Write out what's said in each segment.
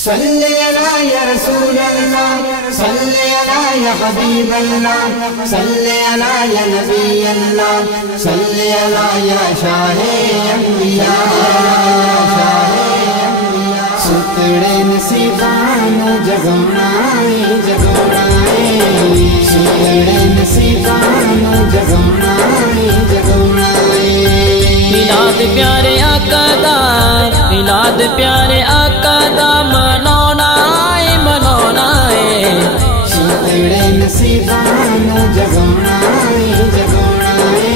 सल्ले अला या रसूल अल्लाह, सल्ले अला या हबीब अल्लाह, सल्ले अला या नबी अल्लाह, सल्ले अला या शाहे अंबिया। सुतड़े नसीबानो जगमनाए जगमनाए, सुतड़े नसीबानो जगमनाए जगमनाए। मिलाद प्यारे आका दा, मिलाद प्यारे आका दा मनाना है मनाना है। सुतड़े नसीबानो जगमनाए जगमनाए,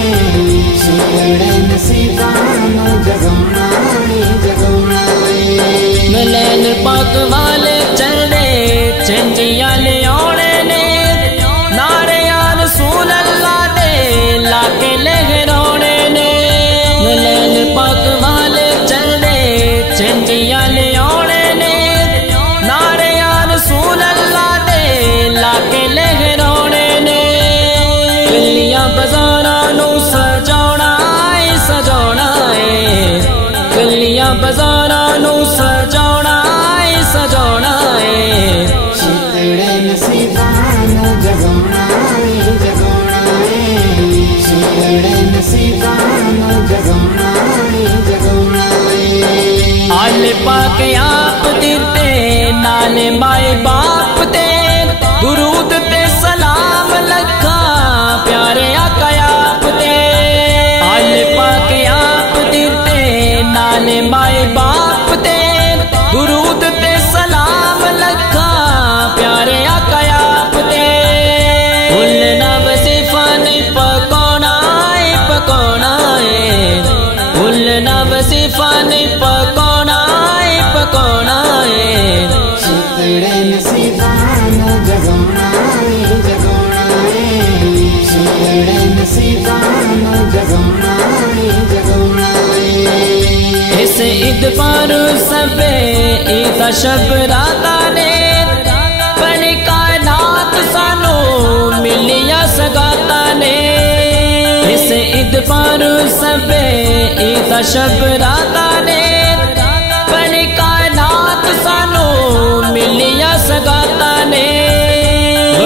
सुतड़े नसीबानो जगमनाए जगमनाए। मिलन पाक वाले चले चंदियां ले आने ने, नारे या रसूल अल्लाह दे लाके लहराने ने। मिलन पाक वाले चले चंदियां ले आने ने, नारे या रसूल अल्लाह दे लाके लहराने ने। गलियां बाजारां नू सजाना है सजाना है, गलियां बाजारां नू सजाना है सजाना है। सुतड़े नसीबानो जगमनाए जगमनाए, सुतड़े नसीबानो जगमनाए जगमनाए। आले पाक आप दिते नाले माए बाप ते, दुरूद ते सलाम लखा प्यारे आका आप ते। आले पाक आप दिते नाले माए बाप ते, दुरूद ते सलाम लखा प्यारे आका आप ते। फुल नव सिफन पकोना है पकोना है, फुल नव सिफन पकोना है पकोना है। सुतड़े नसीबानो जगमनाए जगमनाए, सुतड़े नसीबानो जगमनाए जगमनाए। इस ईद पर सबे ईद शब राता ने, बड़ी कायनात सानू मिलिया सगाता ने। इस ईद पर सबे ईद शब राता ने, बड़ी कायनात सानू मिलिया सगाता ने।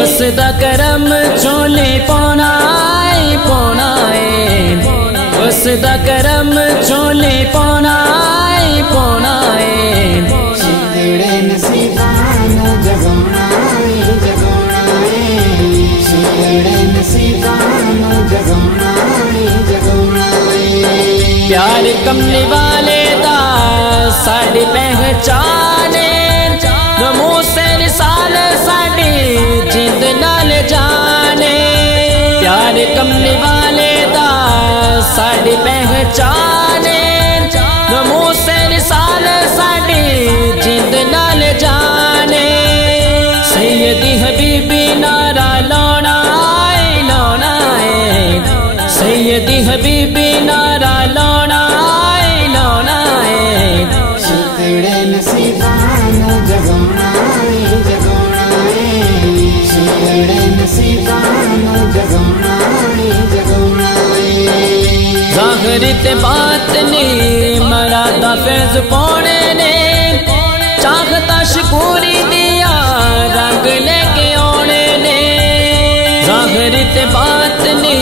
उस दा करम झोले पाना है पाना है, उस दा करम झोले पाना है पाना है। सुतड़े नसीबानो जगमनाए जगमनाए, सुतड़े नसीबानो जगमनाए जगमनाए। प्यार कमली वाले दा साड़ी पहचाने, नमो से रिसाल साड़ी जिंद नाल जाने। प्यार कमली वाले दा साड़ी पहचाने, नमो से रिसाल साड़ी जिंद नाल जाने। सैयदी हबीबी नारा लाना है लाना है, सैयदी हबीबी नारा लाना है लाना है। सुतड़े नसीबानो जगमनाए जगमनाए, सुतड़े नसीबानो जगमनाए जगमनाए। ज़ाहिर ते बातनी मरादा फैज़ पौने ने, चाहता शकूरी दिया रंग लेके आने ने। ज़ाहिर ते बातनी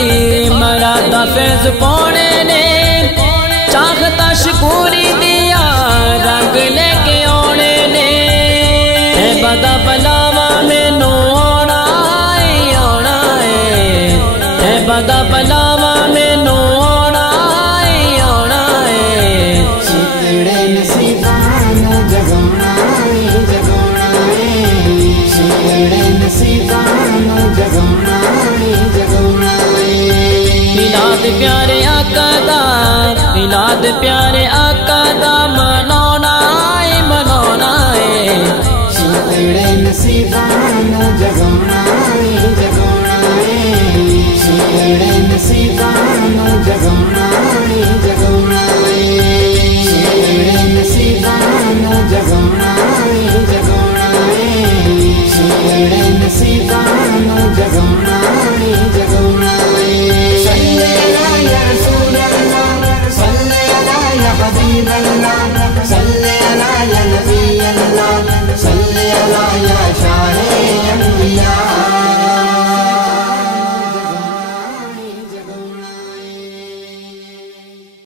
मरादा फैज़ पौने ने, चाहता शकूरी दिया रंग लेके आने ने। है बदा बलावा मैनू आना है आना है बदा बलावा मैनू आना है आना है। सुतड़े नसीबानो जगमनाए जगमनाए, सुतड़े नसीबानो जगमनाए जगमनाए। मिलाद प्यारे आका दा, मिलाद प्यारे आका दा मनाना है मनाना है। सुतड़े नसीबानो जगमनाए